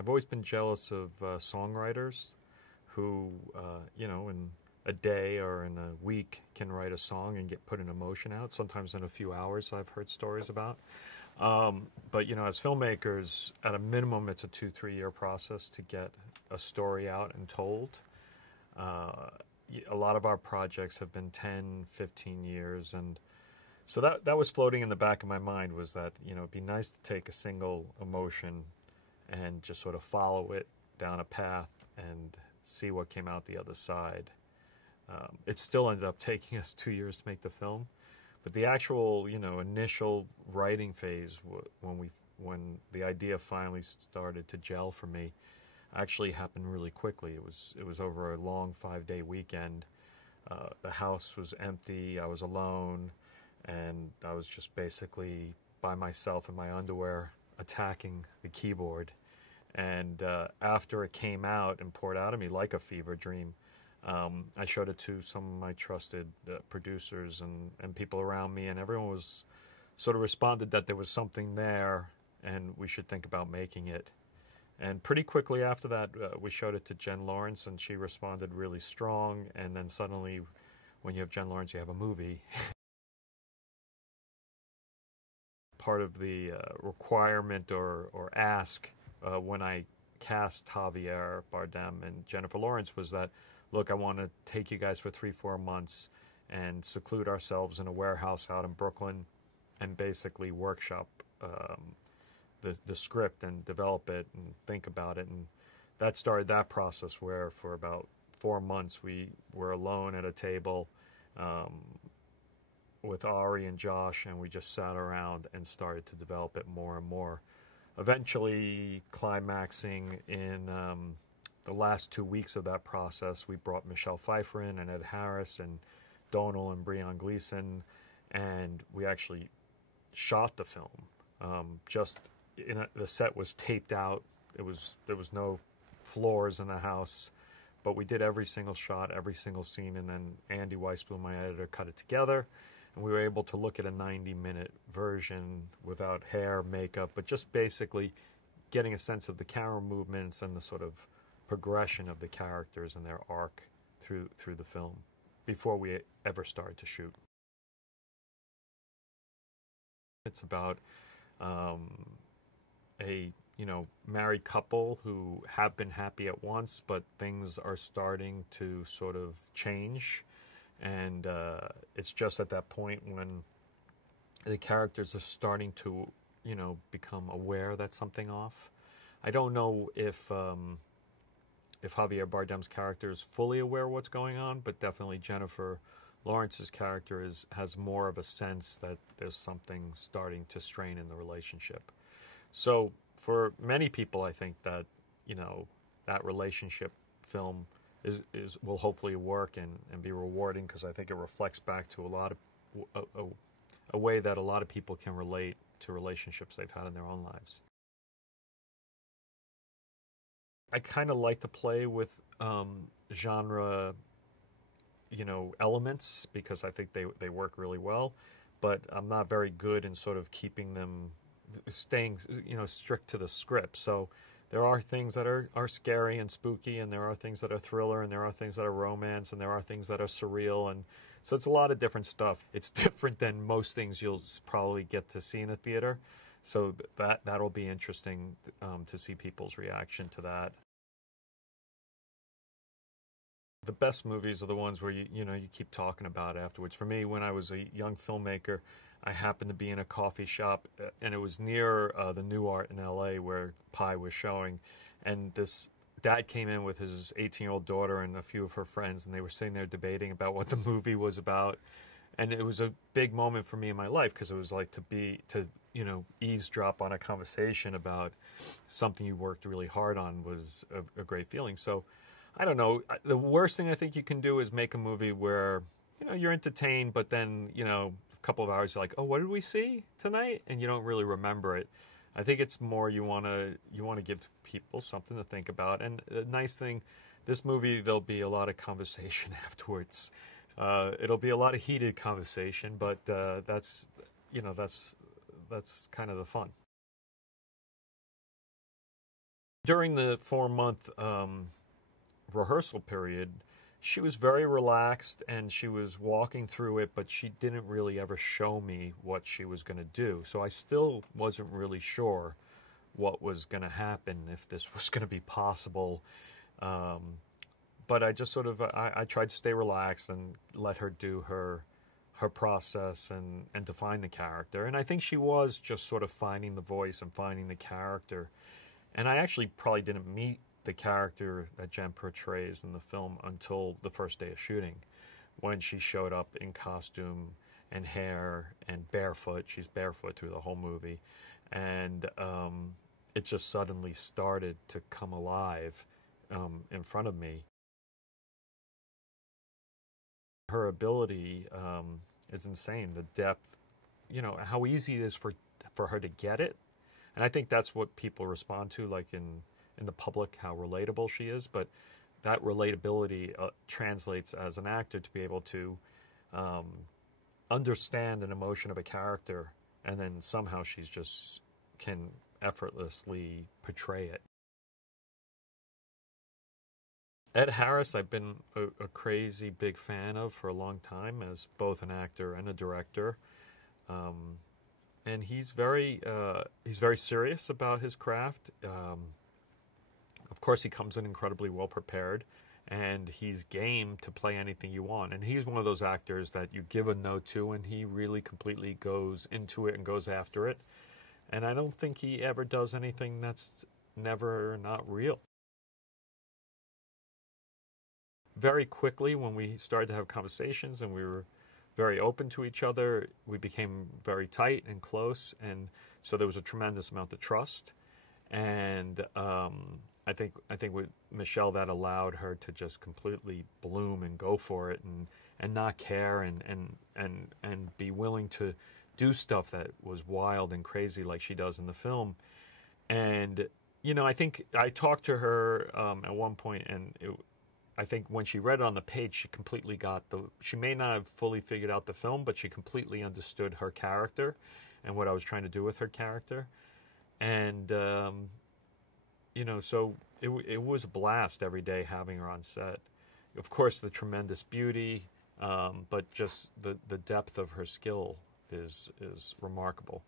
I've always been jealous of songwriters who, in a day or in a week can write a song and get put an emotion out. Sometimes in a few hours, I've heard stories about. But as filmmakers, at a minimum, it's a 2-3 year process to get a story out and told. A lot of our projects have been 10, 15 years, and so that was floating in the back of my mind, was that it'd be nice to take a single emotion and just sort of follow it down a path and see what came out the other side. It still ended up taking us 2 years to make the film, but the actual initial writing phase, when the idea finally started to gel for me, actually happened really quickly. It was over a long 5-day weekend. The house was empty. I was alone, and I was just basically by myself in my underwear attacking the keyboard. And after it came out and poured out of me like a fever dream, I showed it to some of my trusted producers and people around me, and everyone was sort of responded that there was something there and we should think about making it. And pretty quickly after that, we showed it to Jen Lawrence, and she responded really strong. And then suddenly, when you have Jen Lawrence, you have a movie. Part of the requirement or ask when I cast Javier Bardem and Jennifer Lawrence was that, look, I want to take you guys for 3-4 months and seclude ourselves in a warehouse out in Brooklyn and basically workshop the script and develop it and think about it. And that started that process where for about 4 months we were alone at a table with Ari and Josh, and we just sat around and started to develop it more and more. Eventually climaxing in the last 2 weeks of that process, we brought Michelle Pfeiffer in and Ed Harris and Donal and Breon Gleeson, and we actually shot the film. The set was taped out. There was no floors in the house, but we did every single shot, every single scene, and then Andy Weissblum, my editor, cut it together, and we were able to look at a 90-minute version without hair, makeup, but just basically getting a sense of the camera movements and the sort of progression of the characters and their arc through the film before we ever started to shoot. It's about a married couple who have been happy at once, but things are starting to sort of change, and it's just at that point when the characters are starting to become aware that something off. I don't know if Javier Bardem's character is fully aware of what's going on, but definitely Jennifer Lawrence's character has more of a sense that there's something starting to strain in the relationship. So for many people, I think that that relationship film will hopefully work and be rewarding, because I think it reflects back to a way that a lot of people can relate to relationships they've had in their own lives. I kind of like to play with genre elements, because I think they work really well, but I'm not very good in sort of keeping them staying strict to the script. So there are things that are scary and spooky, and there are things that are thriller, and there are things that are romance, and there are things that are surreal, and so it's a lot of different stuff. It's different than most things you'll probably get to see in a theater, so that'll be interesting to see people's reaction to that. The best movies are the ones where you keep talking about it afterwards. For me, when I was a young filmmaker, I happened to be in a coffee shop, and it was near the New Art in LA where Pi was showing, and this dad came in with his 18-year-old daughter and a few of her friends, and they were sitting there debating about what the movie was about. And it was a big moment for me in my life, because it was like to eavesdrop on a conversation about something you worked really hard on was a great feeling. So I don't know. The worst thing I think you can do is make a movie where you're entertained, but then a couple of hours you're like, oh, what did we see tonight? And you don't really remember it. I think it's more you want to give people something to think about. And the nice thing, this movie, there'll be a lot of conversation afterwards. It'll be a lot of heated conversation, but that's kind of the fun. during the 4-month rehearsal period, she was very relaxed and she was walking through it, but she didn't really ever show me what she was going to do. So I still wasn't really sure what was going to happen, if this was going to be possible. But I just sort of, I tried to stay relaxed and let her do her process and define the character. And I think she was just sort of finding the voice and finding the character. And I actually probably didn't meet the character that Jen portrays in the film until the first day of shooting, when she showed up in costume and hair and barefoot. She's barefoot through the whole movie. And it just suddenly started to come alive in front of me. Her ability is insane. The depth, you know, how easy it is for her to get it. And I think that's what people respond to, like in the public, how relatable she is. But that relatability translates as an actor to be able to understand an emotion of a character, and then somehow she's just can effortlessly portray it. Ed Harris, I've been a crazy big fan of for a long time as both an actor and a director. And he's very serious about his craft. Of course, he comes in incredibly well prepared, and he's game to play anything you want. And he's one of those actors that you give a note to, and he really completely goes into it and goes after it. And I don't think he ever does anything that's never not real. Very quickly, when we started to have conversations and we were very open to each other, we became very tight and close, and so there was a tremendous amount of trust. And I think with Michelle, that allowed her to just completely bloom and go for it, and not care, and be willing to do stuff that was wild and crazy like she does in the film. And you know, I think I talked to her at one point, and I think when she read it on the page, she completely got she may not have fully figured out the film, but she completely understood her character and what I was trying to do with her character. And, you know, so it was a blast every day having her on set. Of course, the tremendous beauty, but just the depth of her skill is remarkable.